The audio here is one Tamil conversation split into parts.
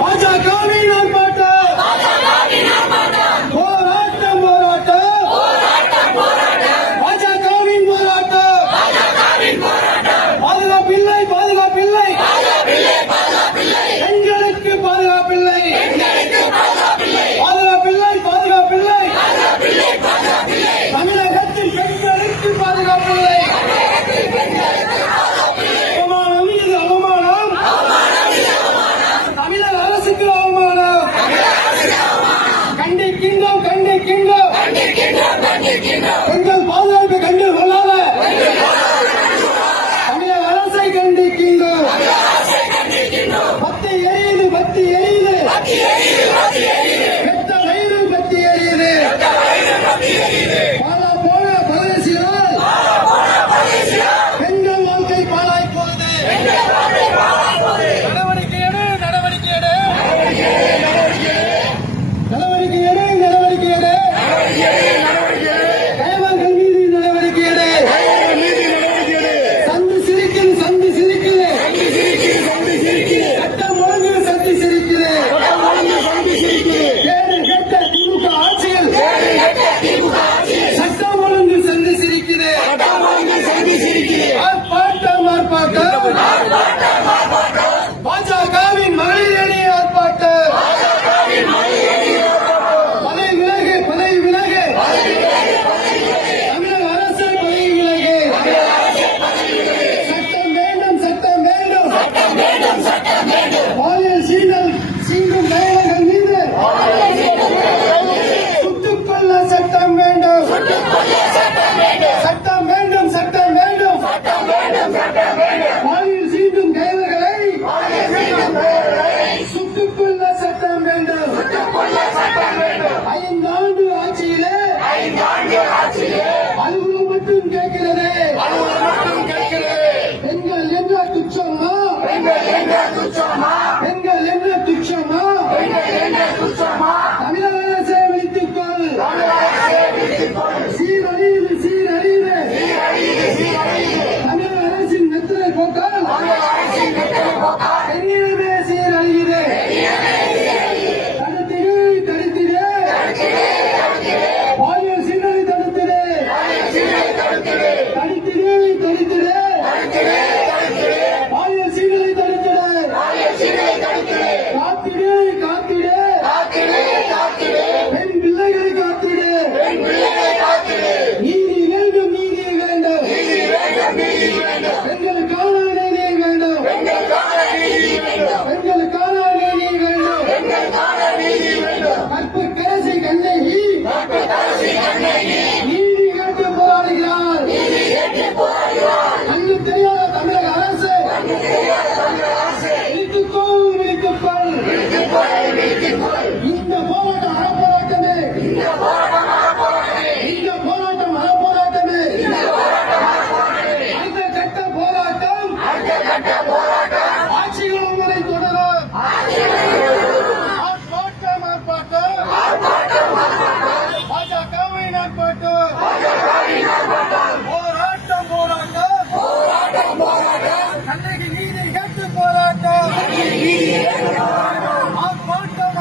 பாஜகவின் ஆர்ப்பாட்டம் போராட்டம் போராட்டம் பாஜகவின் போராட்டம் பாதுகாப்பில்லை பாதுகாப்பில்லை பெண்களுக்கு பாதுகாப்பில்லை பாதுகாப்பில்லை பாதுகாப்பில்லை தமிழகத்தில் பெண்களுக்கு பாதுகாப்பில்லை. அவமானம் இது அவமானம், தமிழக அரசுக்கு அவமானம். கண்டிக்கின்றோம் கண்டிக்கின்றோம் பெண்கள் பாதுகாப்பு கண்டு கொள்ளாத தமிழக அரசை கண்டிக்கின்றோம். பத்தி எரியுது பத்தி எரியுது பெத்த வயிறு பத்தி எரியுது. பாலா போன பரதேசியால் பெண்கள் வாழ்க்கை பாழாய் போகுது. நடவடிக்கை எடு நடவடிக்கை எடு நடவடிக்கை எடு நடவடிக்கை எடு கைவர்கள் மீது நடவடிக்கை எடு. சந்து சிரிக்குது சந்து சிரிக்குது சட்டம் ஒழுங்கு சந்தி சிரிக்குது. கேடு கெட்ட திமுக ஆட்சியில் சட்டம் ஒழுங்கு சந்தி சிரிக்குது. ஆர்ப்பாட்டம் ஆர்ப்பாட்டம் பாஜகவின் மகளிர் அணி ஆர்ப்பாட்டம். பதவி விலகு பதவி விலகு தமிழக அரசு பதவி விலகு. சட்டம் வேண்டும் சட்டம் வேண்டும் பாலியல் சீண்டல் சீண்டும் கைவர்கள் மீது சுட்டுக் கொள்ள சட்டம் வேண்டும். சட்டம் வேண்டும் பாலியல் சீண்டும் கைவர்களை சுட்டுக் கொள்ள சட்டம் வேண்டும். 5 ஆண்டு ஆட்சியிலே அலுவலகம் மட்டும் கேட்கிறது. பெண்கள் என்ற துச்சமா பெண்கள் என்ற துச்சமா தமிழக அரசை விழித்துக்கொள். சீரழியுது சீரழியுது தமிழக அரசின் நெத்திரை போக்கால் பெண்ணிடமே சீரழியுது. தடுத்திடு பாலியல் சீரழி தடுத்திடு பாலியல் சீரழி தடுத்திடு. காத்திடு பெண் பிள்ளைகளை காத்திடு. நீதி வேண்டும் பெண்களுக்கான நீதி வேண்டும். கற்பு கரசி கண்ணகி நீதி கேட்டு போராடுகிறார். கண்ணு தெரியாத தமிழக அரசு விழித்துக்கொள். இந்த போராட்டம் அறப்போராட்டமே அடுத்த கட்ட போராட்டம் ஆட்சிகள் உங்களை தொடரும். ஆர்ப்பாட்டம் பாஜகவின் ஆர்ப்பாட்டம் போராட்டம் கண்ணகி நீதி கேட்டு போராட்டம். ஆர்ப்பாட்டம்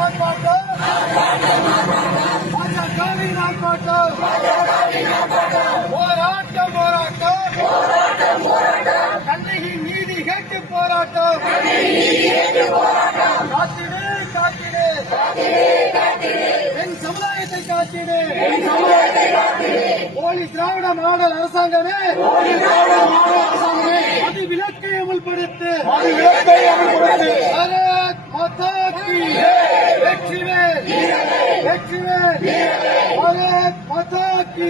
பாஜகவின் ஆர்ப்பாட்டம் போராட்டம் கண்ணகி நீதி கேட்டு போராட்டம். காத்திடு பெண் சமுதாயத்தை காத்திடு. போலி திராவிட மாடல் அரசாங்கமே அது விலக்கை அமல்படுத்து. பாரத் மாதா கி வெற்றிவேல் பாரத் மாதா கி